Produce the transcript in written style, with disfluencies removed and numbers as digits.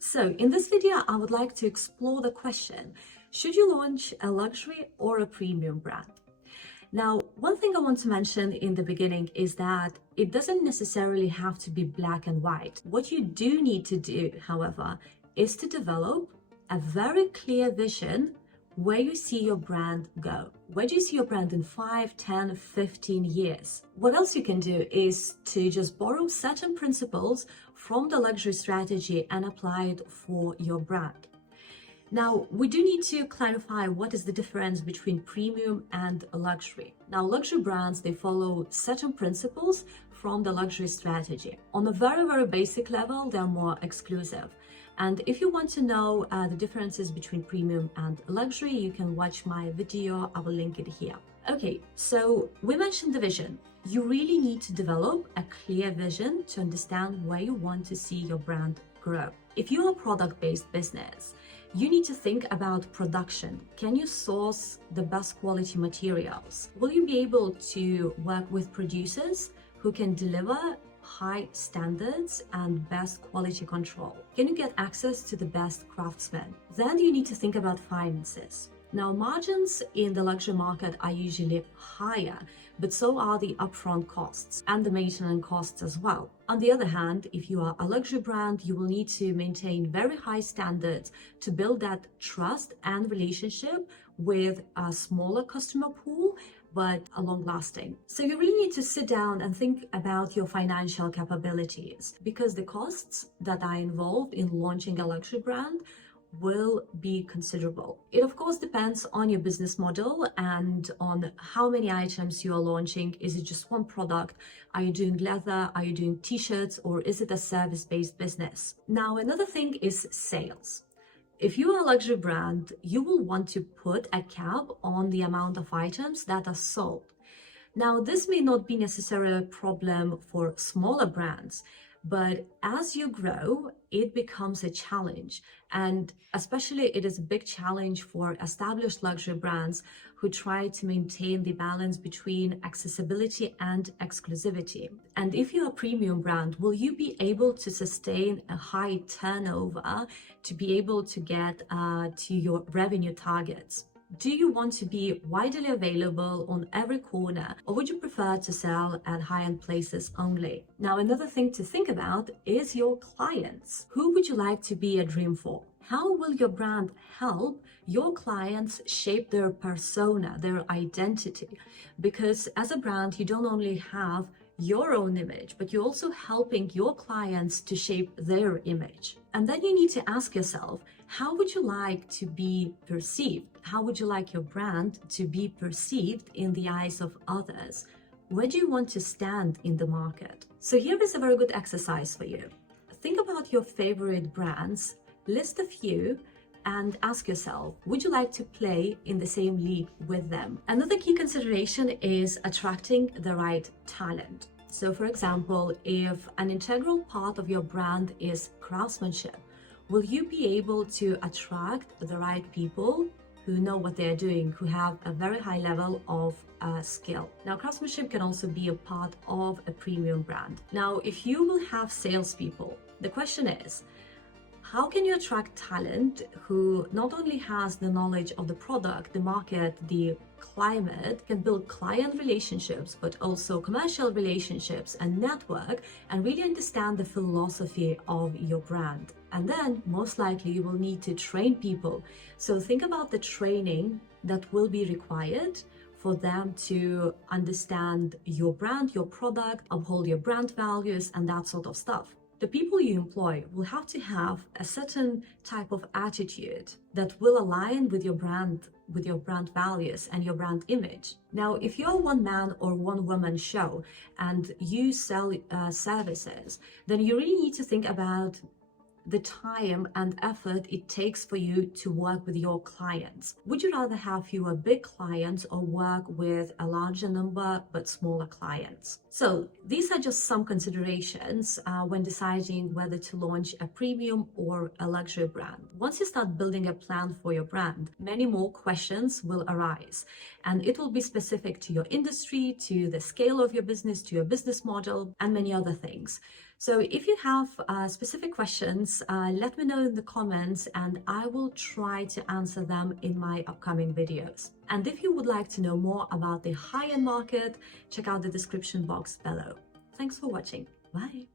So in this video, I would like to explore the question, should you launch a luxury or a premium brand? Now, one thing I want to mention in the beginning is that it doesn't necessarily have to be black and white. What you do need to do, however, is to develop a very clear vision where you see your brand go. Where do you see your brand in 5, 10, 15 years? What else you can do is to just borrow certain principles from the luxury strategy and apply it for your brand. Now, we do need to clarify what is the difference between premium and luxury. Now, luxury brands, they follow certain principles from the luxury strategy. On a very, very basic level, they're more exclusive. And if you want to know the differences between premium and luxury, you can watch my video. I will link it here. Okay, so we mentioned the vision. You really need to develop a clear vision to understand where you want to see your brand grow. If you're a product-based business, you need to think about production. Can you source the best quality materials? Will you be able to work with producers who can deliver high standards and best quality control? Can you get access to the best craftsmen? Then you need to think about finances. Now, margins in the luxury market are usually higher, but so are the upfront costs and the maintenance costs as well. On the other hand, if you are a luxury brand, you will need to maintain very high standards to build that trust and relationship with a smaller customer pool, but a long lasting. So you really need to sit down and think about your financial capabilities, because the costs that are involved in launching a luxury brand will be considerable. It of course depends on your business model and on how many items you are launching. Is it just one product? Are you doing leather? Are you doing t-shirts? Or is it a service-based business? Now, another thing is sales. If you are a luxury brand, you will want to put a cap on the amount of items that are sold. Now, this may not be necessarily a problem for smaller brands, but as you grow, it becomes a challenge. And especially it is a big challenge for established luxury brands who try to maintain the balance between accessibility and exclusivity. And if you're a premium brand, will you be able to sustain a high turnover to be able to get to your revenue targets? Do you want to be widely available on every corner, or would you prefer to sell at high-end places only? Now, another thing to think about is your clients. Who would you like to be a dream for? How will your brand help your clients shape their persona, their identity? Because as a brand, you don't only have your own image, but you're also helping your clients to shape their image. And then you need to ask yourself, how would you like to be perceived? How would you like your brand to be perceived in the eyes of others? Where do you want to stand in the market? So here is a very good exercise for you. Think about your favorite brands, list a few, and ask yourself, would you like to play in the same league with them? Another key consideration is attracting the right talent. So for example, if an integral part of your brand is craftsmanship, will you be able to attract the right people who know what they're doing, who have a very high level of skill? Now, craftsmanship can also be a part of a premium brand. Now, if you will have salespeople, the question is, how can you attract talent who not only has the knowledge of the product, the market, the climate, can build client relationships, but also commercial relationships and network, and really understand the philosophy of your brand? And then most likely you will need to train people. So think about the training that will be required for them to understand your brand, your product, uphold your brand values, and that sort of stuff. The people you employ will have to have a certain type of attitude that will align with your brand values and your brand image. Now, if you're a one-man or one-woman show and you sell services, then you really need to think about the time and effort it takes for you to work with your clients. Would you rather have fewer big clients or work with a larger number but smaller clients? So these are just some considerations when deciding whether to launch a premium or a luxury brand. Once you start building a plan for your brand, many more questions will arise, and it will be specific to your industry, to the scale of your business, to your business model, and many other things. So if you have specific questions, let me know in the comments and I will try to answer them in my upcoming videos. And if you would like to know more about the high-end market, check out the description box below. Thanks for watching. Bye.